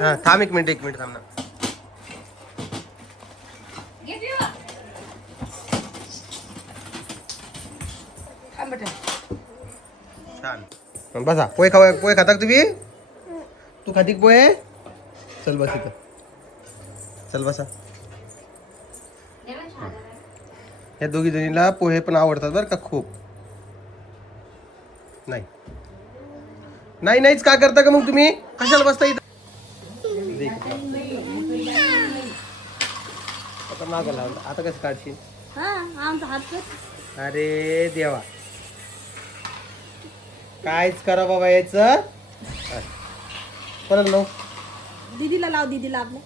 हा थांब एक मिनिट थांब ना. छान. बसा. पोहे खाता का तुम्ही? तू खाती का पोहे? चल बस इथं. चल बसा. या दोघी जणीला पोहे पण आवडतात बरं का खूप. नाही नाहीच काय करता का मग तुम्ही? कशाला बसता इथं? आता मागं लावलं. आता कसं काढशील? अरे देवा, कायच करा बाबा याचं. परत लाव. दीदीला लाव, दीदीला आपल्या.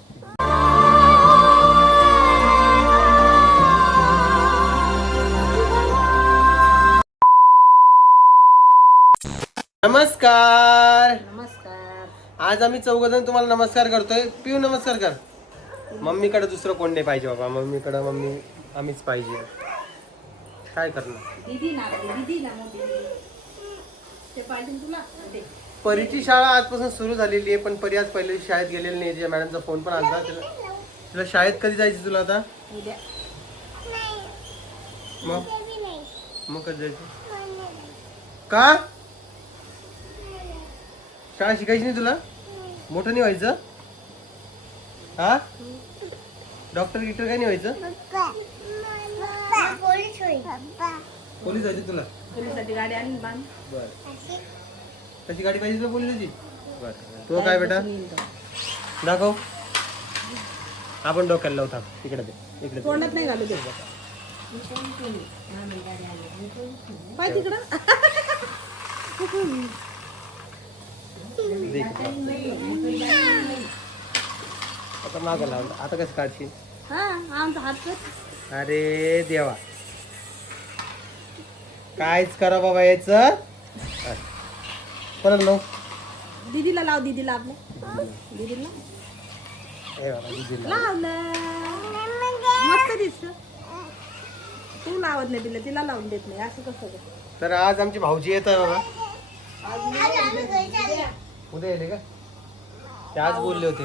नमस्कार. नमस्कार. आज आम्ही चौघजण तुम्हाला नमस्कार करतोय. पिऊ नमस्कार कर. मम्मीकडे दुसरं कोण नाही पाहिजे बाबा. मम्मी आम्हीच पाहिजे. काय करणार? दीदी ना ते पाहिजे तुला. परीची शाळा आजपासून सुरू झालेली आहे, पण परी आज पहिल्या दिवशी शाळेत गेलेली नाही. तिच्या मॅडमचा फोन पण आला. तुला शाळेत कधी जायचं तुला आता? उद्या. मग कधी जायचं? का? शाळा शिकायची नाही तुला? मोठं नाही व्हायचं? हा? डॉक्टर गिक्टर काय नाही व्हायचं? पोलीस व्हायची तुला? पोलिसाची गाडी आणून बांध. बर. कशी गाडी पाहिजे तुला पोलिसाची? बर. तू काय बेटा दाखव. आपण डोक्याला लावू. थांब इकडे दे. इकडे तोंडात नाही घालू दे. पाय तिकडं. आता मागं लावलं. आता कसं काढशील? आमचा हात. अरे देवा, कायच करा बाबा याचं. परत लाव. दीदीला लाव, दीदीला आपल्या. दीदीला लावलं. मस्त दिसत. तू लावत नाही तिला, तिला लावून देत नाही. असं कसं? तर आज आमची भाऊजी येत आहे बाबा. उद्या येले का? ते आज बोलले होते.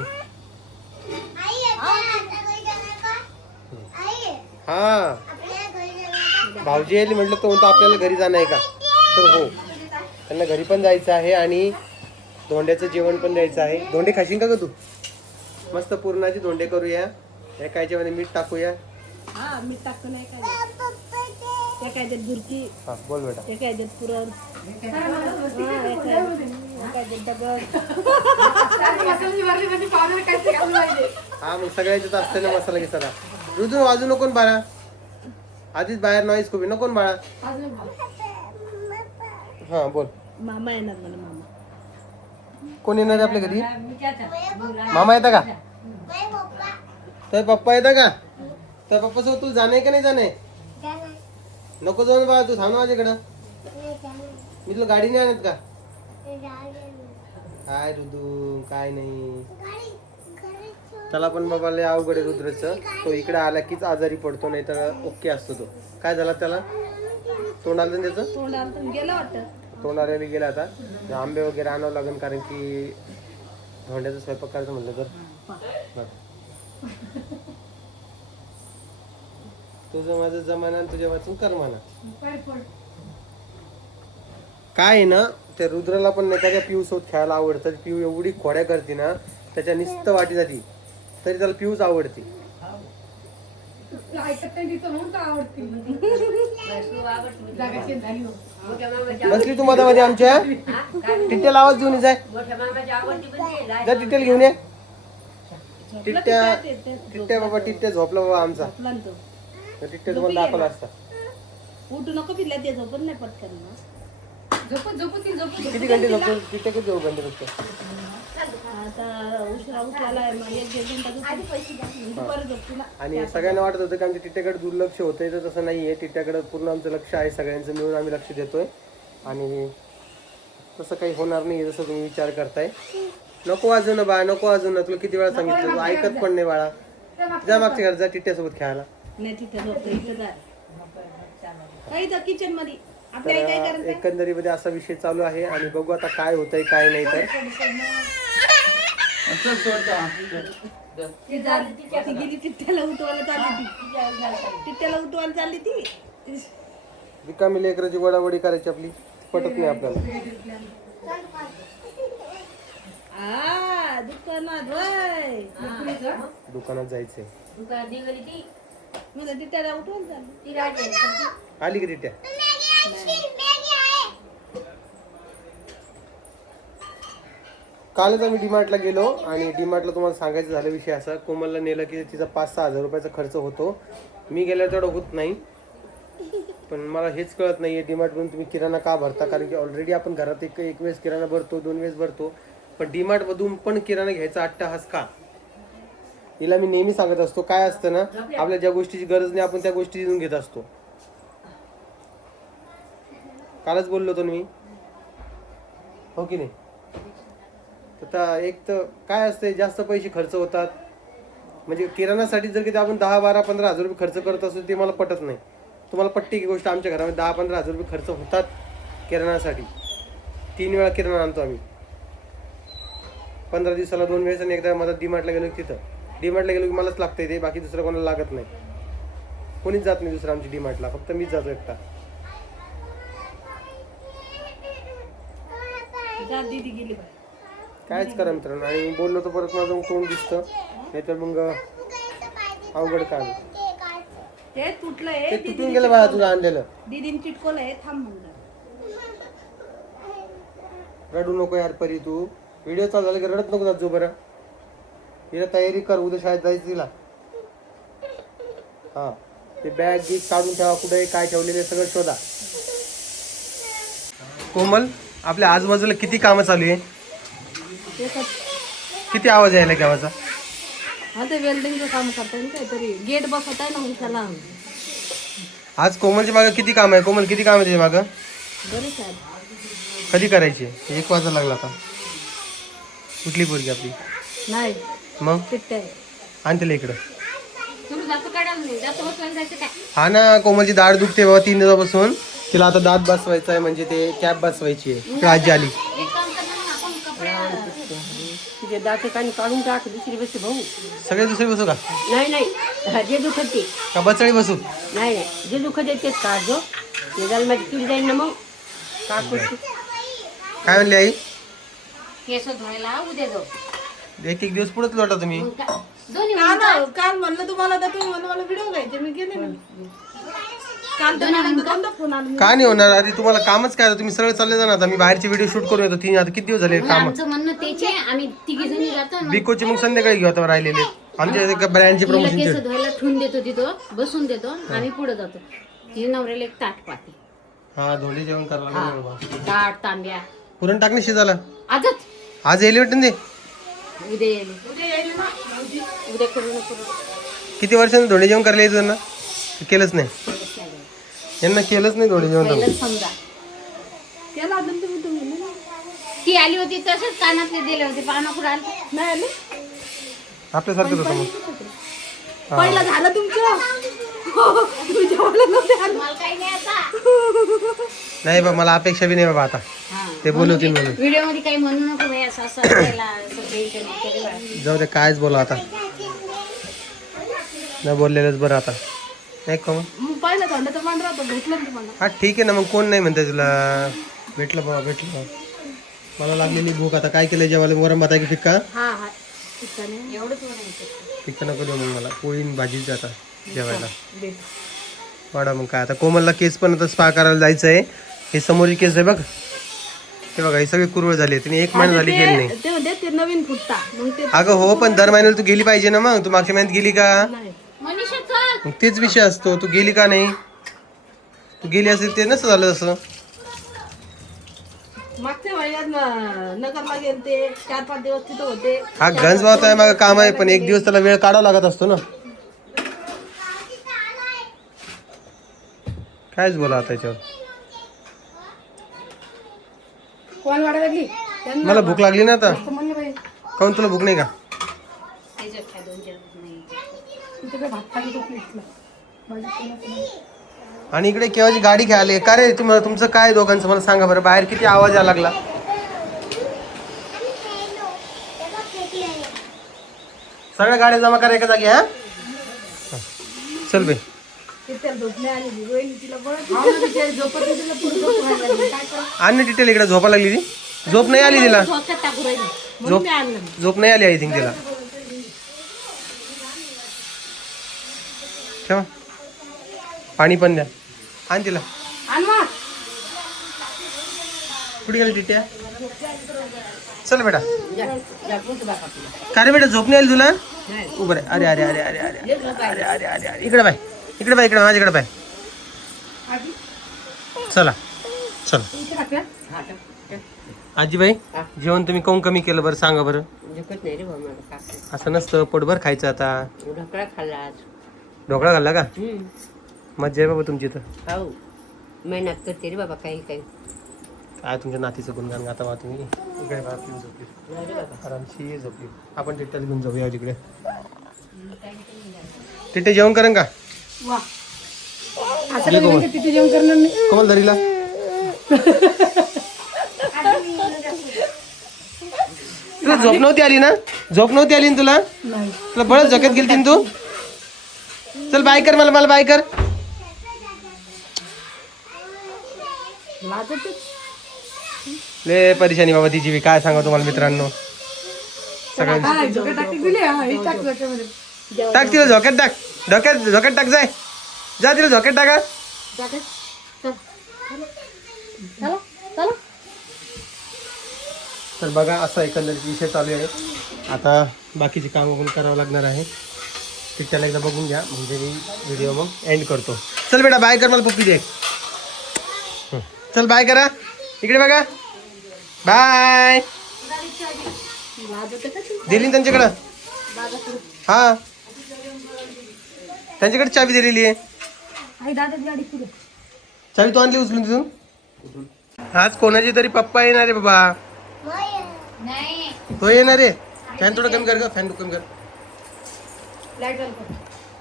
हा भाऊजी येईल म्हटलं तर म्हणतो आपल्याला घरी जाणं आहे का? तर हो, त्यांना घरी पण जायचं आहे आणि धोंड्याचं जेवण पण द्यायचं आहे. धोंडे खाशील का ग तू? मस्त पूर्णाची धोंडे करूया. एका याच्यामध्ये मीठ टाकूया. हा मीठ टाकतो. नाही काय एका ह्याच्यात बुरकी. हा बोल बेटा. एका ह्याच्यात पुरण. हा मग सगळ्याच्यात असते ना मसाला घ्यायचा. रुजून वाजू नको बाळा. आधीच बाहेर नॉईज खूप नको बाळा. हा बोल. मामा येणार मला. मामा कोण येणार आहे आपल्या घरी? मामा येता का? तर पप्पा येता का? तर पप्पा सोबत तू जाणे का नाही जाणे? नको जाऊन बाळा. तू थांब माझ्याकडं. मी तुला गाडी नाही आणत का? काय रुदू काय नाही. त्याला पण बाबा लय अवघड आहे रुद्रचं. तो इकडे आला कीच आजारी पडतो, नाही तर ओके असतो तो. काय झाला त्याला? तोंड आलं त्याचं? तोंड आलेलं गेलं. आता आंबे वगैरे आणावं लागेल, कारण की धोंड्याचा स्वयंपाक करायचं म्हणलं तर. तुझं माझं जमाना तुझ्या वाचून कर म्हणा. काय आहे ना, त्या रुद्राला पण नाही का त्या पिऊ सोबत खेळायला आवडतं. पिऊ एवढी खोड्या करते ना, त्याच्या नुसतं वाटी जाती तरी त्याला पिऊच आवडते. बसली तू मध्ये आमच्या. टिट्ट्याला आवाज देऊन जाय. जा टिट्ट्याला घेऊन ये. टिट्ट्या बाबा, टिट्ट्या झोपला बाबा आमचा. टिट्ट्या तुम्हाला दाखवला असता. उठू नको तिला. ते झोपत नाही पटकन. किती घंटे झोपतो टिट्ट्या? किती घंटे झोपतो? आता उशिरा उठलेला आहे. मग 1-1.5 घंटा. आणि सगळ्यांना वाटत होतं की आमच्या टिट्ट्याकडे दुर्लक्ष होतंय, तर तसं नाहीये. टिट्ट्याकडे पूर्ण आमचं लक्ष आहे. सगळ्यांचं मिळून आम्ही लक्ष देतोय आणि तसं काही होणार नाही जसं तुम्ही विचार करताय. नको वाजू ना बाळा, नको वाजू ना. तुला किती वेळा सांगितलं, तू ऐकत पण नाही बाळा. जा मागच्या घरात जा टिट्ट्यासोबत खेळायला. नाही तिथे झोपतो. इथं काही तर किचन मध्ये. तर एकंदरीमध्ये असा विषय चालू आहे आणि बघू आता काय होतंय काय नाही. तर ती गेली टिट्ट्याला उठवायला चालली ती टिट्ट्याला उठवायला चालली ती रिकामी लेकराची वडावडी करायची आपली पटत नाही आपल्याला. दुकानात वय दुकानात जायचंय. मला टिट्ट्याला उठवायला चालली. आली की त्या कालच आम्ही डीमार्टला गेलो आणि डीमार्टला तुम्हाला सांगायचं झालं विषय असा, कोमलला नेलं की तिचा 5-6 हजार रुपयाचा खर्च होतो. मी गेल्यावर तेवढं होत नाही, पण मला हेच कळत नाही आहे डीमार्टमधून तुम्ही किराणा का भरता. कारण की ऑलरेडी आपण घरात एक वेळेस किराणा भरतो, 2 वेळेस भरतो, पण डीमार्टमधून पण किराणा घ्यायचा अट्टाहास का. हिला मी नेहमी सांगत असतो काय असतं ना, आपल्या ज्या गोष्टीची गरज नाही आपण त्या गोष्टी तिथून घेत असतो. कालच बोललो होतो मी, हो की नाही. आता एक तर काय असते, जास्त पैसे खर्च होतात. म्हणजे किराणासाठी जर किती आपण 10, 12, 15 हजार रुपये खर्च करत असतो ते मला पटत नाही. तुम्हाला पटते की गोष्ट, आमच्या घरामध्ये 10-15 हजार रुपये खर्च होतात किराणासाठी. 3 वेळा किराणा आणतो आम्ही, 15 दिवसाला 2 वेळेस, आणि एकदा माझा डीमार्टला गेलो की तिथं डीमार्टला गेलो की मलाच लागतंय ते, बाकी दुसरं कोणाला लागत नाही. कोणीच जात नाही दुसरं आमची डीमार्टला, फक्त मीच जातो एकटा. दीदी गेली बाहेर. कायच करा मित्रांनो. आणि बोललो तर परत माझं तोंड दिसतं, नाहीतर मग अवघड काम. ते तुटलंय, ते तुटून गेलं बाळा तुझं आणलेलं. दीदीने चिटकवलंय, थांब म्हणलं. रडू नको यार परी, तू व्हिडिओ चालू झाला की रडत नको जात जो बरं. तिला तयारी कर, उद्या शाळेत जायचं तिला. हा, ते बॅग गीत काढून ठेवा, कुठे काय ठेवलेले सगळं शोधा. कोमल, आपल्या आजूबाजूला किती कामं चालू आहे, किती आवाज यायला गावाचा. आता वेल्डिंगचं काम करताय ना, काहीतरी गेट बसवत आहे ना मग त्याला. आज कोमलच्या मागं किती काम आहे. कोमल किती काम आहे त्याच्या मागं. बरेच आहे. कधी करायची. 1 वाजा लागला आता. कुठली पोरगी आपली. नाही मग चिट्टे आण त्याला इकडं. हा ना, कोमलची दाढ दुखते बाबा 3 दिवसापासून. तिला आता दात बसवायचा आहे, म्हणजे ते कॅप बसवायची आहे. आजी आली. तुझे दाते काढून काढून टाक, दुसरी बसते भाऊ. सगळे दुसरे बसू का. नाही नाही, जे दुखत ते का बचळी बसू. नाही नाही, जे दुखत आहे तेच काढतो. ते झालं माझी किडी जाईल ना मग का करते. काय म्हणली आई. केस धुवायला उद्या जाऊ. 1 दिवस पुढेच लोटा तुम्ही. काल म्हणलं तुम्हाला तर तुम्ही म्हणलं मला व्हिडिओ घ्यायचे, मी गेले ना. काल तर दोनदा फोन आला. का नाही होणार. आधी तुम्हाला कामच काय, तुम्ही सरळ चालले जाणार. आता मी बाहेरचे व्हिडिओ शूट करून येतो. 3 आता किती दिवस झाले काम. आमचं म्हणणं तेच आहे, आम्ही तिघी जणी जातो ना. बिकोची मग संध्याकाळी घेऊ आता राहिलेले आमच्या एका ब्रँडचे तिला प्रमोशन. केस धुवायला ठेवून देतो तिथं, बसून देतो, आम्ही पुढे जातो. तिच्या नवऱ्याला एक ताट पाहते, हा धोळे जेवण करायला लागले बाबा. ताट तांब्या पुरण टाकणे शिजायला. आजच आज येईल वाटतं ते. उद्या येईल, उद्या करू. किती वर्षांनी धोळे जेवण करायला येतं त्यांना. केलंच नाही यांना, केलंच नाही धोळे जेवण. पहिलंच समजा त्याला अजून तुम्ही ती आली होती तसंच कानातले दिले होते, पाना कुठं आले नाही आले. आपल्यासारखंच होतं मग. पहिला झालं तुमचं. तुम्ही जेवायला नव्हते आले. मला काही नाही आता. नाही बा, मला अपेक्षा बी नाही बाबा आता. ते बोलवतील म्हणून. व्हिडिओ मध्ये काही म्हणू नको बाई, असं असं करायला, असं टेन्शन वगैरे बाळा. जाऊ दे, कायच बोला आता. नाही बोललेलंच बरं आता. नाही का मग. मग पहिलं थंड तर मान राहतो, भेटलं ना तुम्हाला. हा ठीक आहे ना, मग कोण नाही म्हणते तुला. भेटलं बाबा, भेटलं बाबा. मला लागलेली भूक. आता काय केलं जेवायला. वरण भात आहे की फिक्का. हा हा नाही एवढंच म्हणायचं. फिक्का नको देऊ मग मला. पोळी आणि भाजीच आता जेवायला. दे. वाडा मग काय. आता कोमलला केस पण आता स्पा करायला जायचं आहे. हे समोरची केस आहे बघ, हे बघा, हे सगळी कुरवळ झाली. तिने 1 महिना झाली गेली नाही. ते म्हणते ते नवीन फुटता मग ते अगं हो, पण दर महिन्याला तू गेली पाहिजे ना. मग तू मागच्या महिन्यात गेली का. नाही. मनीषा चल. मग तेच विषय असतो. तू गेली का नाही. तू गेली असेल ते नसतं झालं असं. मागच्या महिन्यात नगरला गेले ते 4-5 दिवस तिथं होते. हा गंज वाहत आहे, मग काम आहे, पण 1 दिवस त्याला वेळ काढावा लागत असतो ना. कायच बोला आता याच्यावर. कोण वाढ लागली मला भूक लागली ना आता. म्हणलं बाई काऊन तुला भूक नाही का. त्याच्यात काय 2-4 नाही. तिथे भात खाली तो प्लेटला भाजी केला. आणि इकडे केव्हाची गाडी खेळाली का रे. तुम्हाला तुमचं काय दोघांचं मला सांगा बरं. बाहेर किती आवाज यायला लागला. सगळ्या गाड्या जमा करा एका जागी. हा चल बे. आणि डिटेल इकडे झोपा लागली ती. झोप नाही आली तिला. झोप नाही आली आय थिंक तिला. ठेवा पाणी पण द्या. आण तिला. कुठे गेली टिट्या? चल बेटा. का रे बेटा झोप नाही आली तुला? उभं रे. अरे अरे अरे अरे अरे अरे अरे अरे अरे इकडे बाय. इकडे बाय. इकडे माझ्याकडे बाय. चला चला. आजीबाई जेवण तुम्ही काऊन कमी केलं बरं सांगा बरं. असं नसतं पोटभर खायचं. आता ढोकळा खाल्ला. ढोकळा खाल्ला का? मज्जा आहे बाबा तुमची तर. हो मेहनत करते रे बाबा. काही काही काय तुमच्या नातीचं गुणगान गाता बा तुम्ही. इकडे बा आपली झोपली आरामशी झोपली. आपण टिट्ट्याला घेऊन जाऊया तिकडे. टिट्टे जेवण करेन का? कोमल धरीला. तुला झोप नव्हती आली ना? झोप नव्हती आली ना तुला? तुला बळच झोक्यात गेलती ना तू? चल बाय कर. मला बाय कर. ले परेशानी बाबा तिची बी. काय सांगा तुम्हाला मित्रांनो. सगळ्यांची टाक तिला झोक्यात टाक. झोक्यात टाक. जा तिला झोक्यात टाका. तर बघा असा एकंदरीत विषय चालू आहे. आता बाकीची कामं पण करावं लागणार आहे. त्याला एकदा बघून घ्या म्हणजे मी व्हिडिओ मग एंड करतो. चल बेटा बाय कर. मला पप्पी दे. चल बाय करा. इकडे बघा. बाय. दिली त्यांच्याकडं. हा त्यांच्याकडे चावी दिलेली आहे. चावी तो आणली उचलून तिथून. आज कोणाची तरी पप्पा येणार आहे बाबा. तो येणार आहे. फॅन थोडं कमी कर ग. फॅन कमी कर.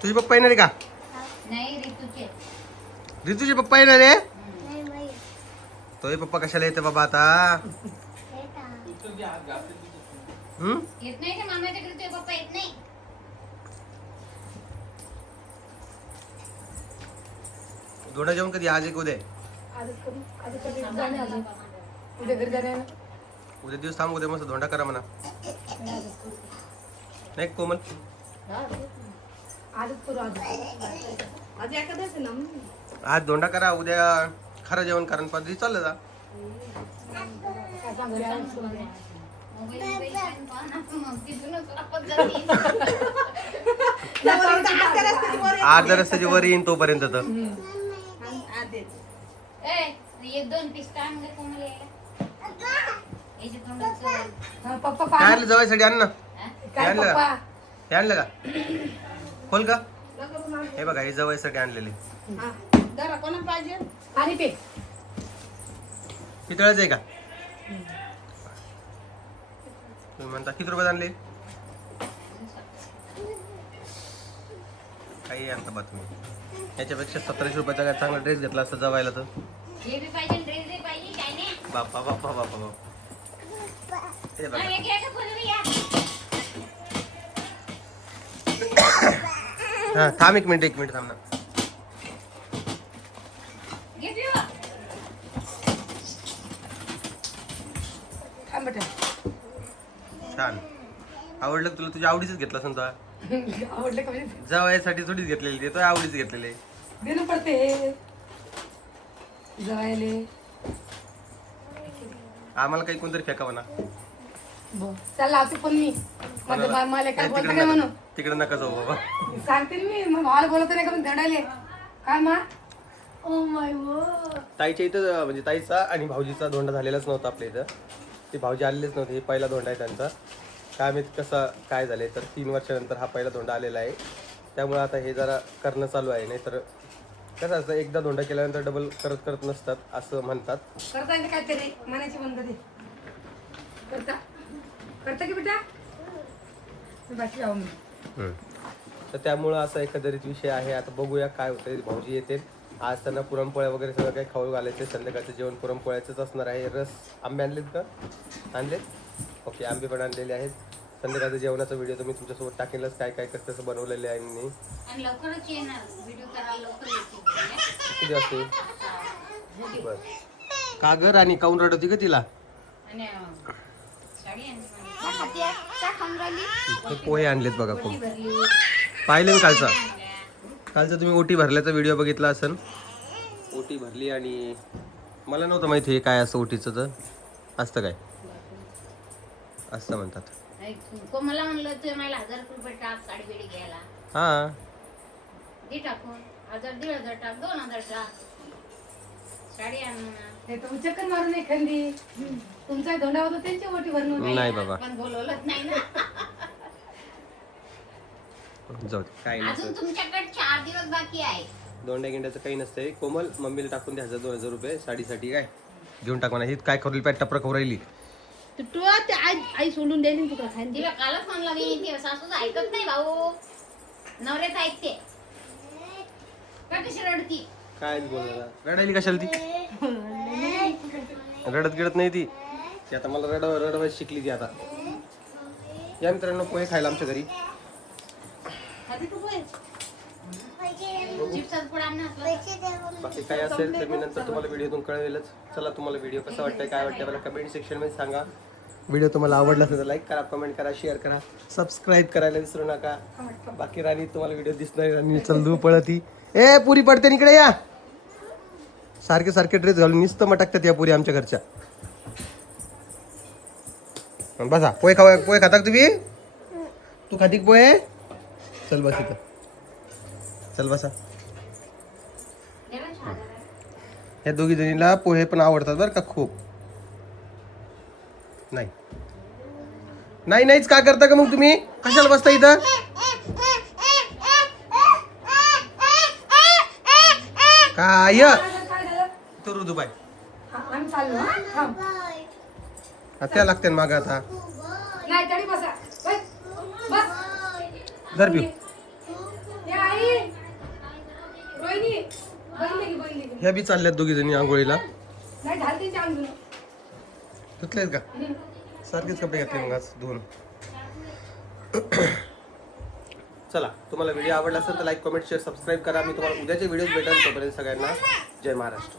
तुझे पप्पा येणार आहे का? रितूचे पप्पा येणार आहे. तोही पप्पा कशाला येते बाबा आता. धोंडा जेवण कधी? आज एक उद्या. उद्या दिवस थांब. उद्या मस्त धोंडा करा म्हणा. नाही कोमल. आज धोंडा करा. उद्या खरं जेवण कारण पद्धती चाललं जा. अर्ध्या रस्त्याची वर येईन तोपर्यंत तर. काय आणलं जवायसाठी? आण ना. हे आणलं का? हे आणलं का? खोल का? हे बघा हे जवायसाठी आणलेले. पितळाचं आहे का? तुम्ही म्हणता किती रुपयात आणले? काही आणता बा तुम्ही. याच्यापेक्षा 1700 रुपयाचा काय चांगला ड्रेस घेतला असता जवायला तर. बापा बापा बापा बापा. हे बघा. हा थांब एक मिनिट थांब ना. छान. आवडलं तुला? तुझ्या आवडीच घेतला समजा. जवायसाठी थोडीच घेतलेली ते. तो आवडीच घेतलेले. आम्हाला काही कोणतरी फेकावं ना. तिकडे नका जाऊ बाबा. सांगते मी मग भावाला बोलत नाही का धडाले काय मा. ताईच्या इथं म्हणजे ताईचा आणि भाऊजीचा धोंडा झालेलाच नव्हता आपल्या इथं. ते भाऊजी आलेलेच नव्हते. हे पहिला धोंडा आहे त्यांचा. काय माहित कसं काय झालंय तर 3 वर्षानंतर हा पहिला धोंडा आलेला आहे. त्यामुळे आता हे जरा करणं चालू आहे. नाही तर कसं असतं एकदा धोंडा केल्यानंतर डबल करत नसतात असं म्हणतात. करता काहीतरी मनाची बंद दे. करता की बेटा बाकी जाऊ मी. तर त्यामुळं असा एकंदरीत विषय आहे. आता बघूया काय होतंय. भाऊजी येते आज. त्यांना पुरणपोळ्या वगैरे सगळं काही खाऊ घालायचे. संध्याकाळचं जेवण पुरणपोळ्याचंच असणार आहे. रस आंबे आणलेत का? आणलेत. ओके आंबे पण आणलेले आहेत. संध्याकाळचा जेवणाचा व्हिडिओ तर मी तुमच्यासोबत टाकेलच, काय काय कसं कसं बनवलेलं आहे आणि आणि लवकरच येणार व्हिडिओ करायला, लवकर येते किती वाजते बर कागर आणि काऊन रडवती का तिला. आणि साडी आणली हे पोहे आणलेत बघा खूप. भरली पाहिले मी कालचा तुम्ही ओटी भरल्याचा व्हिडिओ बघितला असेल. ओटी भरली आणि मला नव्हतं माहिती हे काय असं ओटीचं तर असतं काय असतं म्हणतात. कोमला म्हणलं तर मला 1000 रुपये टाक साडी बिडी घ्यायला. हां दे टाकून 1000 1500 टाक 2000 टाक साडी आण म्हणा. हे तर उचकन मारून एखादी तुमचा धोंडा होता त्यांची ओटी भरणं. नाही बाबा पण बोलवलंच नाही ना. जाऊ दे काही अजून नसतं. तुमच्याकडे 4 दिवस बाकी आहे. दोंड्या गिंड्याचं काही नसतंय. कोमल मम्मीला टाकून द्या 1000-2000 रुपये साडीसाठी काय घेऊन टाक म्हणा. ही काय करू पॅट टपरा खाऊ राहिली. तू ते आई सोडून द्यायची तुला खायला. तिला कालच म्हणलं मी ती सासूच ऐकत नाही भाऊ, नवऱ्याच ऐकते. का कशी रडती? काय बोलणार रडायली कशाला ती. रडत गिडत नाही ती. ती आता मला रडवायची शिकली ती आता. या मित्रांनो पोहे खायला आमच्या घरी. खाती तू पोहे? चिप्सात पुढे आणणार. बाकी काय असेल तर मी नंतर तुम्हाला व्हिडिओतून कळवेलच. चला तुम्हाला व्हिडिओ कसा वाटतंय काय वाटतंय मला कमेंट सेक्शन मध्ये सांगा. व्हिडिओ तुम्हाला आवडला असेल तर लाईक करा, कमेंट करा, शेअर करा, सबस्क्राईब करायला विसरू नका. बाकी राणी तुम्हाला व्हिडिओ दिसणार राणी चल पळती. ए पुरी पडते इकडे या. सारखे सारखे ड्रेस घालून नुसतं मटकतात या पुरी आमच्या घरच्या. बसा पोहे खाता का तुम्ही. तू खाती का पोहे. चल बस इथं चल बसा. या दोघी जणीला पोहे पण आवडतात बरं का खूप. नाही नाही नाहीच का करता का मग तुम्ही कशाला बसता इथं. काय तो ऋतुबाई आम्ही चाललो हा. थांब. त्या लागते माग आता नाही तरी बसा. बस. धर पिऊ. ए आई रोहिणी बहिणी की बहिणी की. ह्या बी चालल्यात दोघी जणी आंघोळीला. नाही घालते ते अंगून. धुतलेत का सारखेच कपडे घातले मग आज धुवून. चला तुम्हाला व्हिडिओ आवडला असेल तर लाईक कमेंट शेअर सबस्क्राईब करा. मी तुम्हाला उद्याचे व्हिडिओ भेटेल. तोपर्यंत सगळ्यांना जय महाराष्ट्र.